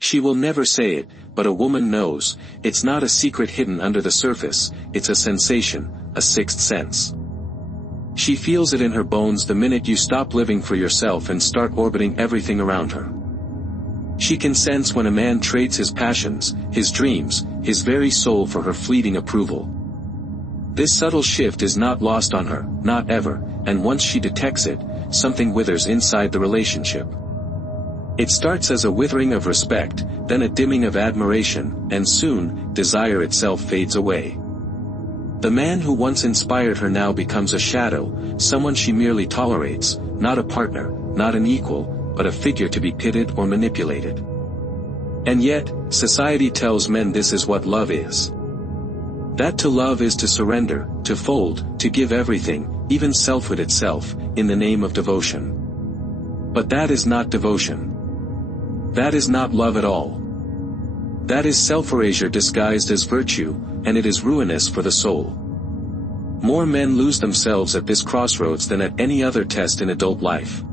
She will never say it, but a woman knows. It's not a secret hidden under the surface, it's a sensation, a sixth sense. She feels it in her bones the minute you stop living for yourself and start orbiting everything around her. She can sense when a man trades his passions, his dreams, his very soul for her fleeting approval. This subtle shift is not lost on her, not ever, and once she detects it, something withers inside the relationship. It starts as a withering of respect, then a dimming of admiration, and soon, desire itself fades away. The man who once inspired her now becomes a shadow, someone she merely tolerates, not a partner, not an equal, but a figure to be pitted or manipulated. And yet, society tells men this is what love is. That to love is to surrender, to fold, to give everything, even selfhood itself, in the name of devotion. But that is not devotion. That is not love at all. That is self-erasure disguised as virtue, and it is ruinous for the soul. More men lose themselves at this crossroads than at any other test in adult life.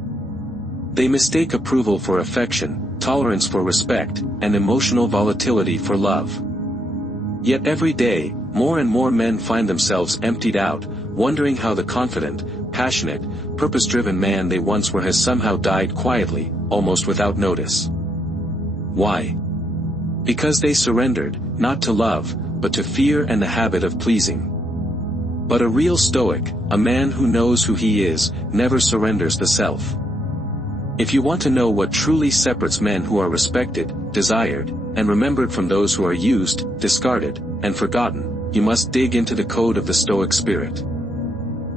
They mistake approval for affection, tolerance for respect, and emotional volatility for love. Yet every day, more and more men find themselves emptied out, wondering how the confident, passionate, purpose-driven man they once were has somehow died quietly, almost without notice. Why? Because they surrendered, not to love, but to fear and the habit of pleasing. But a real Stoic, a man who knows who he is, never surrenders the self. If you want to know what truly separates men who are respected, desired, and remembered from those who are used, discarded, and forgotten, you must dig into the code of the Stoic spirit.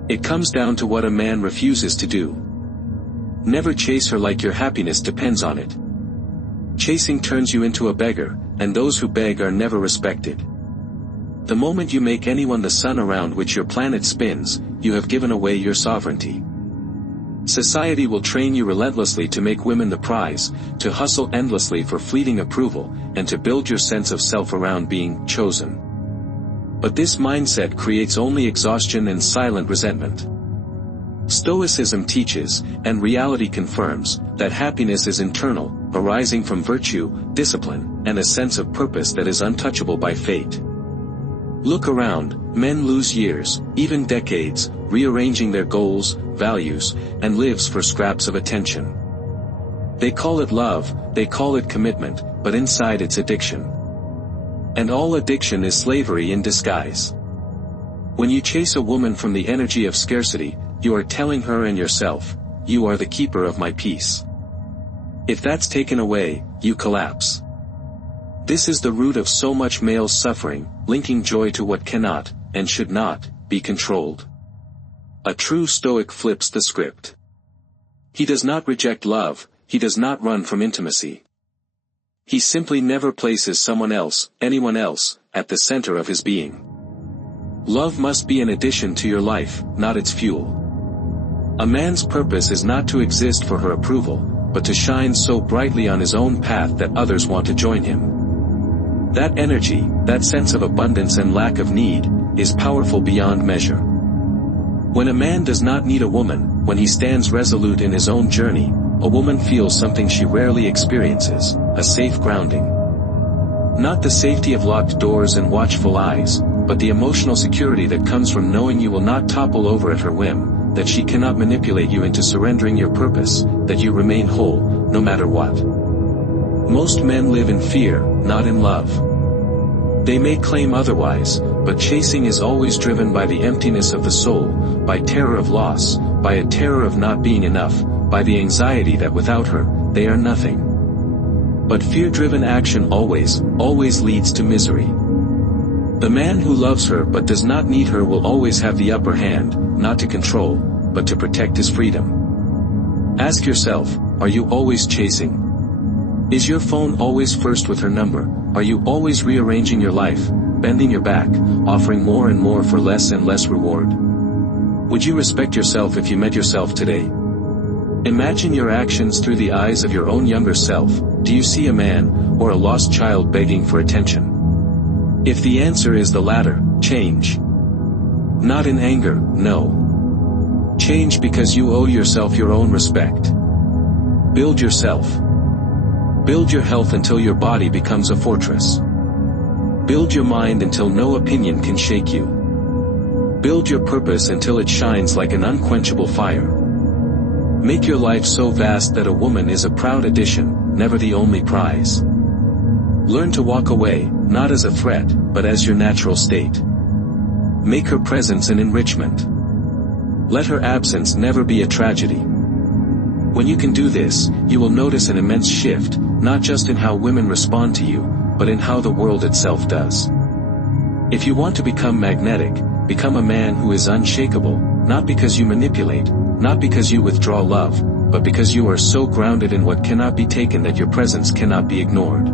It comes down to what a man refuses to do. Never chase her like your happiness depends on it. Chasing turns you into a beggar, and those who beg are never respected. The moment you make anyone the sun around which your planet spins, you have given away your sovereignty. Society will train you relentlessly to make women the prize, to hustle endlessly for fleeting approval, and to build your sense of self around being chosen. But this mindset creates only exhaustion and silent resentment. Stoicism teaches, and reality confirms, that happiness is internal, arising from virtue, discipline, and a sense of purpose that is untouchable by fate. Look around, men lose years, even decades, rearranging their goals, values, and lives for scraps of attention. They call it love, they call it commitment, but inside it's addiction. And all addiction is slavery in disguise. When you chase a woman from the energy of scarcity, you are telling her and yourself, you are the keeper of my peace. If that's taken away, you collapse. This is the root of so much male suffering, linking joy to what cannot, and should not, be controlled. A true Stoic flips the script. He does not reject love, he does not run from intimacy. He simply never places someone else, anyone else, at the center of his being. Love must be an addition to your life, not its fuel. A man's purpose is not to exist for her approval, but to shine so brightly on his own path that others want to join him. That energy, that sense of abundance and lack of need, is powerful beyond measure. When a man does not need a woman, when he stands resolute in his own journey, a woman feels something she rarely experiences, a safe grounding. Not the safety of locked doors and watchful eyes, but the emotional security that comes from knowing you will not topple over at her whim, that she cannot manipulate you into surrendering your purpose, that you remain whole, no matter what. Most men live in fear, not in love. They may claim otherwise, but chasing is always driven by the emptiness of the soul, by terror of loss, by a terror of not being enough, by the anxiety that without her, they are nothing. But fear-driven action always leads to misery. The man who loves her but does not need her will always have the upper hand, not to control, but to protect his freedom. Ask yourself, are you always chasing? Is your phone always first with her number? Are you always rearranging your life, bending your back, offering more and more for less and less reward? Would you respect yourself if you met yourself today? Imagine your actions through the eyes of your own younger self. Do you see a man, or a lost child begging for attention? If the answer is the latter, change. Not in anger, no. Change because you owe yourself your own respect. Build yourself. Build your health until your body becomes a fortress. Build your mind until no opinion can shake you. Build your purpose until it shines like an unquenchable fire. Make your life so vast that a woman is a proud addition, never the only prize. Learn to walk away, not as a threat, but as your natural state. Make her presence an enrichment. Let her absence never be a tragedy. When you can do this, you will notice an immense shift, not just in how women respond to you, but in how the world itself does. If you want to become magnetic, become a man who is unshakable, not because you manipulate, not because you withdraw love, but because you are so grounded in what cannot be taken that your presence cannot be ignored.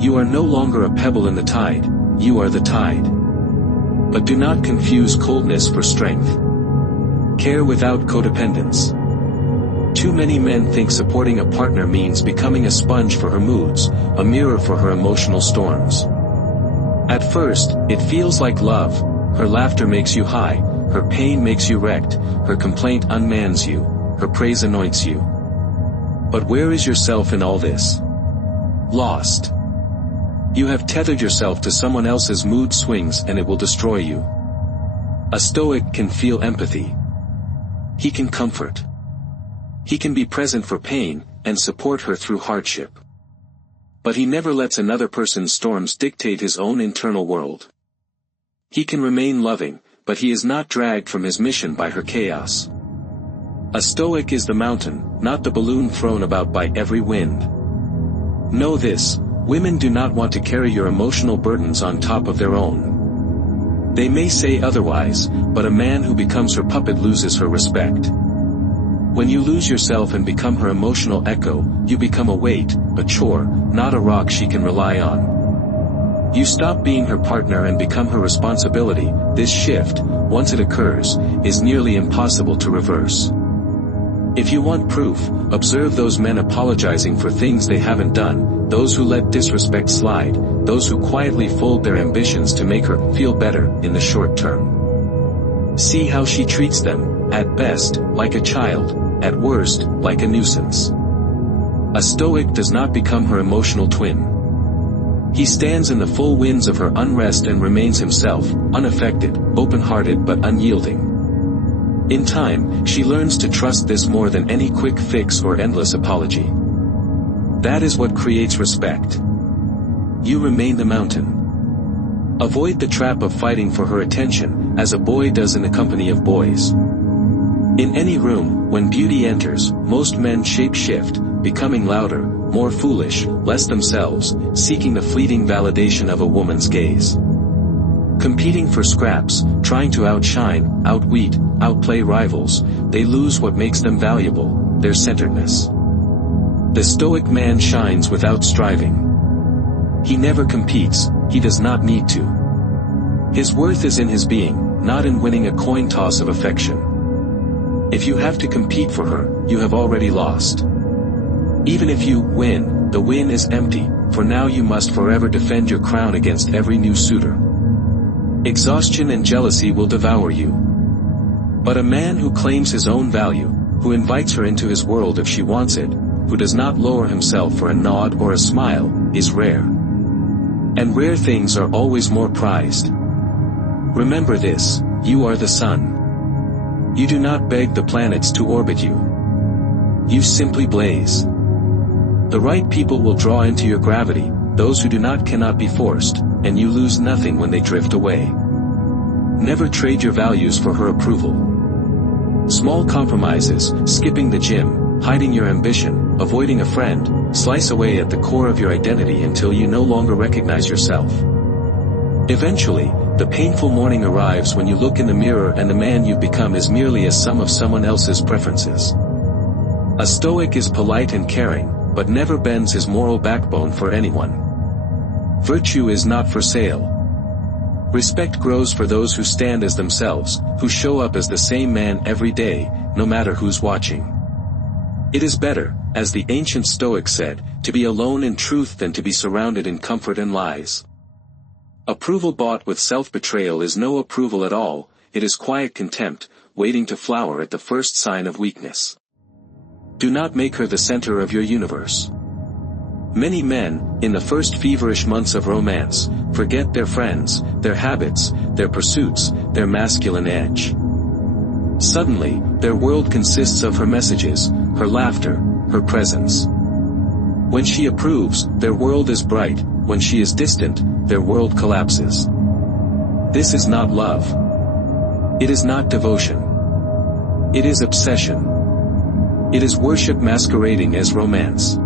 You are no longer a pebble in the tide, you are the tide. But do not confuse coldness for strength. Care without codependence. Too many men think supporting a partner means becoming a sponge for her moods, a mirror for her emotional storms. At first, it feels like love. Her laughter makes you high, her pain makes you wrecked, her complaint unmans you, her praise anoints you. But where is yourself in all this? Lost. You have tethered yourself to someone else's mood swings and it will destroy you. A Stoic can feel empathy. He can comfort. He can be present for pain, and support her through hardship. But he never lets another person's storms dictate his own internal world. He can remain loving, but he is not dragged from his mission by her chaos. A Stoic is the mountain, not the balloon thrown about by every wind. Know this, women do not want to carry your emotional burdens on top of their own. They may say otherwise, but a man who becomes her puppet loses her respect. When you lose yourself and become her emotional echo, you become a weight, a chore, not a rock she can rely on. You stop being her partner and become her responsibility. This shift, once it occurs, is nearly impossible to reverse. If you want proof, observe those men apologizing for things they haven't done, those who let disrespect slide, those who quietly fold their ambitions to make her feel better in the short term. See how she treats them, at best, like a child, at worst, like a nuisance. A Stoic does not become her emotional twin. He stands in the full winds of her unrest and remains himself, unaffected, open-hearted but unyielding. In time, she learns to trust this more than any quick fix or endless apology. That is what creates respect. You remain the mountain. Avoid the trap of fighting for her attention, as a boy does in the company of boys. In any room, when beauty enters, most men shape-shift, becoming louder, more foolish, less themselves, seeking the fleeting validation of a woman's gaze. Competing for scraps, trying to outshine, outwit, outplay rivals, they lose what makes them valuable, their centeredness. The Stoic man shines without striving. He never competes, he does not need to. His worth is in his being, not in winning a coin toss of affection. If you have to compete for her, you have already lost. Even if you win, the win is empty, for now you must forever defend your crown against every new suitor. Exhaustion and jealousy will devour you. But a man who claims his own value, who invites her into his world if she wants it, who does not lower himself for a nod or a smile, is rare. And rare things are always more prized. Remember this, you are the sun. You do not beg the planets to orbit you. You simply blaze. The right people will draw into your gravity, those who do not cannot be forced, and you lose nothing when they drift away. Never trade your values for her approval. Small compromises, skipping the gym, hiding your ambition, avoiding a friend, slice away at the core of your identity until you no longer recognize yourself. Eventually, the painful morning arrives when you look in the mirror and the man you've become is merely a sum of someone else's preferences. A Stoic is polite and caring, but never bends his moral backbone for anyone. Virtue is not for sale. Respect grows for those who stand as themselves, who show up as the same man every day, no matter who's watching. It is better, as the ancient Stoics said, to be alone in truth than to be surrounded in comfort and lies. Approval bought with self-betrayal is no approval at all, it is quiet contempt, waiting to flower at the first sign of weakness. Do not make her the center of your universe. Many men, in the first feverish months of romance, forget their friends, their habits, their pursuits, their masculine edge. Suddenly, their world consists of her messages, her laughter, her presence. When she approves, their world is bright; when she is distant, their world collapses. This is not love. It is not devotion. It is obsession. It is worship masquerading as romance.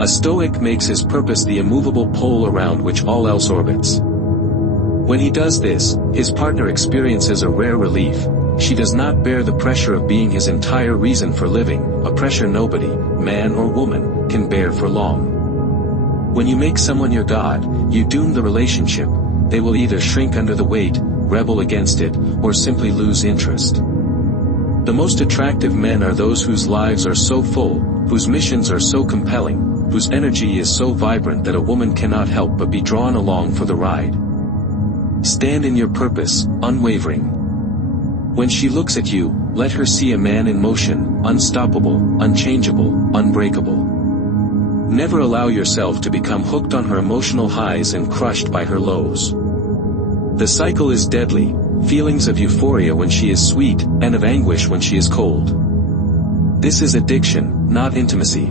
A Stoic makes his purpose the immovable pole around which all else orbits. When he does this, his partner experiences a rare relief. She does not bear the pressure of being his entire reason for living, a pressure nobody, man or woman, can bear for long. When you make someone your god, you doom the relationship. They will either shrink under the weight, rebel against it, or simply lose interest. The most attractive men are those whose lives are so full, whose missions are so compelling, whose energy is so vibrant that a woman cannot help but be drawn along for the ride. Stand in your purpose, unwavering. When she looks at you, let her see a man in motion, unstoppable, unchangeable, unbreakable. Never allow yourself to become hooked on her emotional highs and crushed by her lows. The cycle is deadly, feelings of euphoria when she is sweet, and of anguish when she is cold. This is addiction, not intimacy.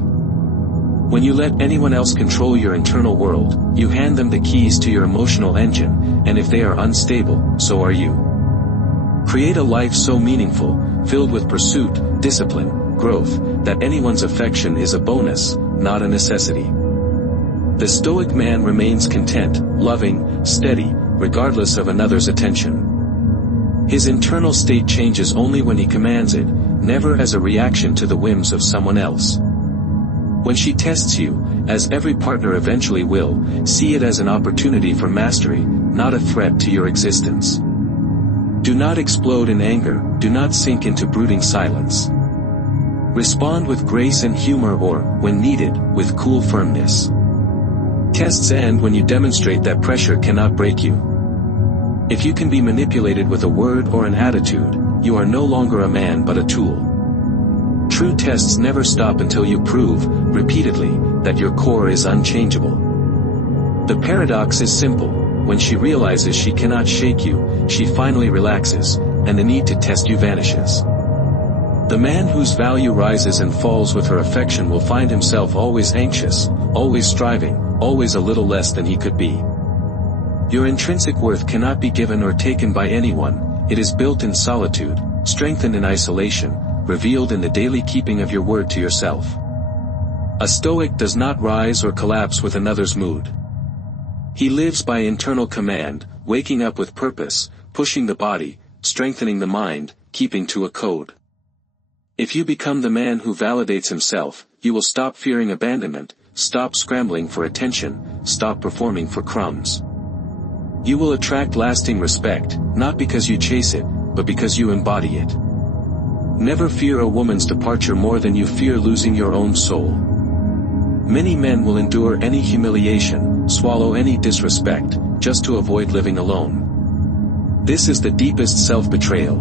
When you let anyone else control your internal world, you hand them the keys to your emotional engine, and if they are unstable, so are you. Create a life so meaningful, filled with pursuit, discipline, growth, that anyone's affection is a bonus, not a necessity. The Stoic man remains content, loving, steady, regardless of another's attention. His internal state changes only when he commands it, never as a reaction to the whims of someone else. When she tests you, as every partner eventually will, see it as an opportunity for mastery, not a threat to your existence. Do not explode in anger, do not sink into brooding silence. Respond with grace and humor or, when needed, with cool firmness. Tests end when you demonstrate that pressure cannot break you. If you can be manipulated with a word or an attitude, you are no longer a man but a tool. True tests never stop until you prove, repeatedly, that your core is unchangeable. The paradox is simple. When she realizes she cannot shake you, she finally relaxes, and the need to test you vanishes. The man whose value rises and falls with her affection will find himself always anxious, always striving, always a little less than he could be. Your intrinsic worth cannot be given or taken by anyone. It is built in solitude, strengthened in isolation, revealed in the daily keeping of your word to yourself. A Stoic does not rise or collapse with another's mood. He lives by internal command, waking up with purpose, pushing the body, strengthening the mind, keeping to a code. If you become the man who validates himself, you will stop fearing abandonment, stop scrambling for attention, stop performing for crumbs. You will attract lasting respect, not because you chase it, but because you embody it. Never fear a woman's departure more than you fear losing your own soul. Many men will endure any humiliation, swallow any disrespect, just to avoid living alone. This is the deepest self-betrayal.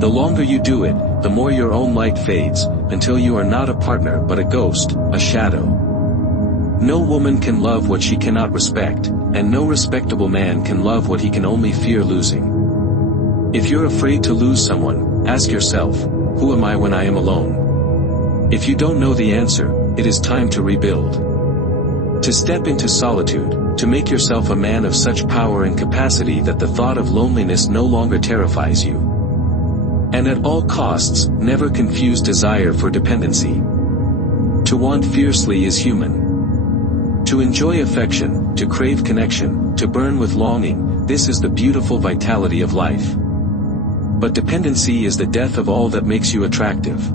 The longer you do it, the more your own light fades, until you are not a partner but a ghost, a shadow. No woman can love what she cannot respect, and no respectable man can love what he can only fear losing. If you're afraid to lose someone, ask yourself, who am I when I am alone? If you don't know the answer, it is time to rebuild. To step into solitude, to make yourself a man of such power and capacity that the thought of loneliness no longer terrifies you. And at all costs, never confuse desire for dependency. To want fiercely is human. To enjoy affection, to crave connection, to burn with longing, this is the beautiful vitality of life. But dependency is the death of all that makes you attractive.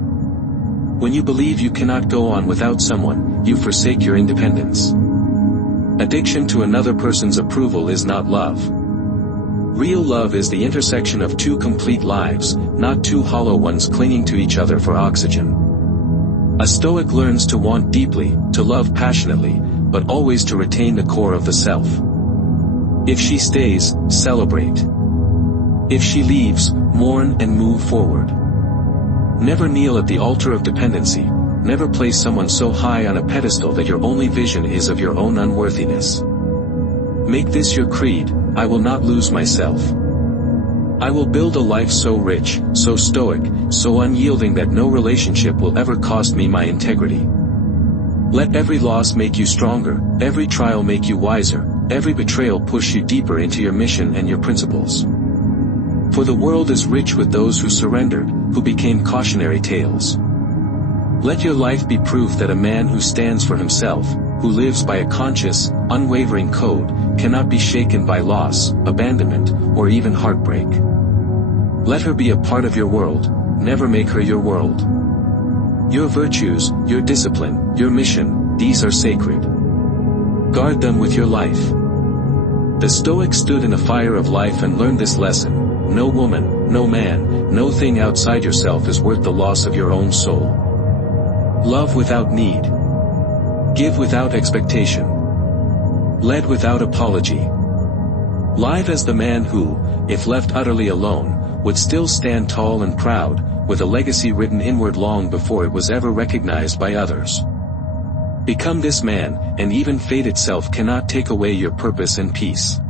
When you believe you cannot go on without someone, you forsake your independence. Addiction to another person's approval is not love. Real love is the intersection of two complete lives, not two hollow ones clinging to each other for oxygen. A Stoic learns to want deeply, to love passionately, but always to retain the core of the self. If she stays, celebrate. If she leaves, mourn and move forward. Never kneel at the altar of dependency, never place someone so high on a pedestal that your only vision is of your own unworthiness. Make this your creed: I will not lose myself. I will build a life so rich, so stoic, so unyielding that no relationship will ever cost me my integrity. Let every loss make you stronger, every trial make you wiser, every betrayal push you deeper into your mission and your principles. For the world is rich with those who surrendered, who became cautionary tales. Let your life be proof that a man who stands for himself, who lives by a conscious, unwavering code, cannot be shaken by loss, abandonment, or even heartbreak. Let her be a part of your world, never make her your world. Your virtues, your discipline, your mission, these are sacred. Guard them with your life. The Stoics stood in a fire of life and learned this lesson: no woman, no man, no thing outside yourself is worth the loss of your own soul. Love without need. Give without expectation. Led without apology. Live as the man who, if left utterly alone, would still stand tall and proud, with a legacy written inward long before it was ever recognized by others. Become this man, and even fate itself cannot take away your purpose and peace.